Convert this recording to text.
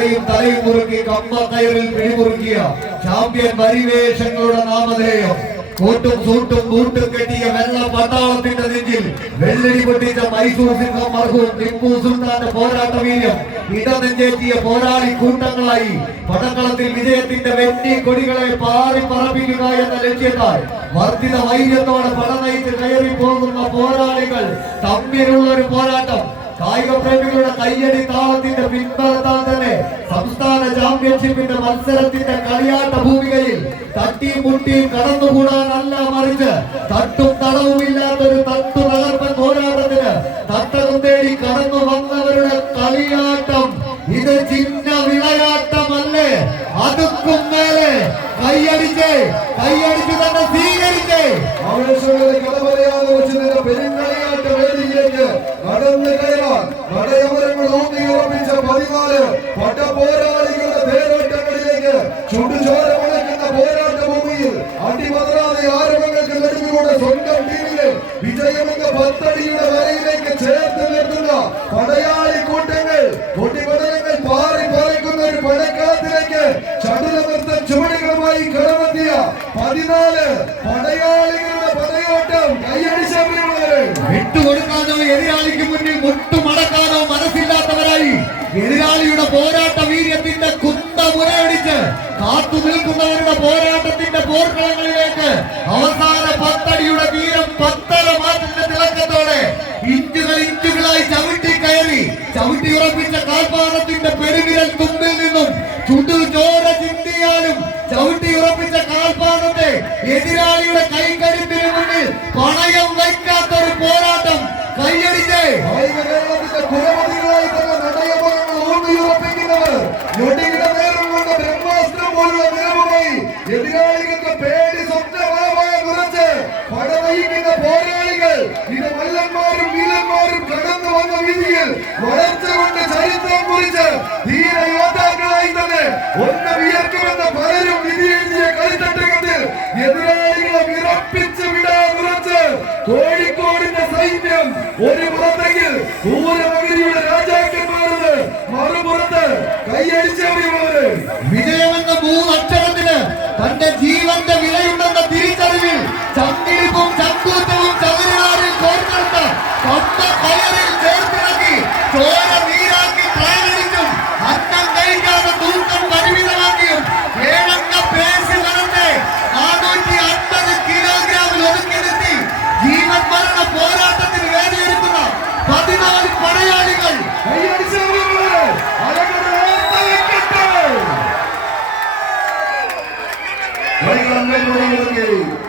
തലയും മുറുക്കി കമ്പ കയറിൽ പിടിമുറുക്കിയ ചാമ്പ്യൻ പരിവേഷങ്ങളുടെ നാമധേയം. കോട്ടും സൂട്ടും ബൂട്ടും കെട്ടിയ വെള്ള പട്ടാളത്തിന്റെ നെഞ്ചിൽ വെള്ളടി പൊട്ടിച്ച മൈസൂർ സിംഹം മർഹൂം ടിപ്പു സുൽത്താന്റെ പോരാട്ട വീര്യം. ഇടനെഞ്ചേറ്റിയ പോരാളി കൂട്ടങ്ങളായി പടക്കളത്തിൽ വിജയത്തിന്റെ വെട്ടി കൊടികളെ പാറി പറപ്പിക്കുക എന്ന ലക്ഷ്യത്താൽ വർദ്ധിത വൈര്യത്തോടെ പടനയിച്ച് കയറി പോകുന്ന പോരാളികൾ തമ്മിലുള്ള ഒരു പോരാട്ടം. കായിക പ്രേമികളുടെ കയ്യടി താളത്തിന്റെ പിൻബലത്താൽ ചാമ്പ്യൻഷിപ്പിന്റെ മത്സരത്തിന്റെ കളിയാട്ട ഭൂമികയിൽ തട്ടിയും മുട്ടിയും കടന്നുകൂടാനല്ല മറിച്ച് തട്ടും തടവുമില്ലാത്തൊരു തട്ടു തകർപ്പൻ പോരാട്ടത്തിന് തട്ടകം തേടി കടന്നു വന്നവരുടെ കളിയാട്ടം ഇത് ചിഹ്ന വിളയാട്ടമല്ലേ? അതുക്കും മേലെ കൈയടിച്ച് കൈയടിച്ച് തന്നെ സ്വീകരിച്ചേ. കഥ പറയാതെ വെച്ച് നിന്ന പെരുങ്കളിയാട്ട വേദിയിലേക്ക് നടന്നു കയറാൻ. നടയമരങ്ങൾ ഊന്നി ഉറപ്പിച്ച പടക്കാലത്തിലേക്ക് ചടുല നൃത്തം ചുവടുകളുമായി കടന്നെത്തിയ പതിനാല് പടയാളികളുടെ പടയോട്ടം കൈയടിച്ചവരുള്ളവര് വിട്ടുകൊടുക്കാനോ എതിരാളിക്ക് മുന്നിൽ മുട്ടുമടക്കാനോ മനസ്സില്ലാത്തവരായി എതിരാളിയുടെ പോരാട്ട വീര്യത്തിന്റെ കുന്ത മുരയടിച്ച് കാത്തു നിൽക്കുന്നവരുടെ പോരാട്ടത്തിന്റെ പോർക്കളങ്ങളിലേക്ക് അവസാന പത്തടിയുടെ തീരം പത്തര മാറ്റത്തിന്റെ തിളക്കത്തോടെ ഇഞ്ചുകൾ ഇഞ്ചുകളായി ചവിട്ടി കയറി ചവിട്ടി ഉറപ്പിച്ച കാൽപാദത്തിന്റെ പെരുവിരൽ തുമ്പിൽ നിന്നും ചുടു ചോര ചിന്തിയാലും ചവിട്ടി ഉറപ്പിച്ച കാൽപാദത്തെ എതിരാളിയുടെ കൈകരുത്തിന് മുന്നിൽ പണയം വയ്ക്കാത്ത ഒരു പോരാട്ടം കൈയടിച്ചേ കായിക കേരളത്തിന്റെ കുലപതികളായി തന്നെ നടയമരങ്ങൾ ഊന്നിയുറപ്പിക്കുന്നവർ ഞൊടിയുടെ നേരം കൊണ്ട് ബ്രഹ്മാസ്ത്രം പോലുള്ള നിലവുമായി എതിരാളികൾക്ക് പേടി സ്വപ്നഭാവമായ കുറച്ച് പടവഹിക്കുന്ന പോരാളികൾ ഇത് മല്ലന്മാരും വീരന്മാരും കടന്നു വന്ന വിധിയിൽ വളർച്ച കൊണ്ട് ചരിത്രം കുറിച്ച് ധീര കോഴിക്കോടിന്റെ സൈന്യം ഒരു പുറത്തെങ്കിൽ அழகான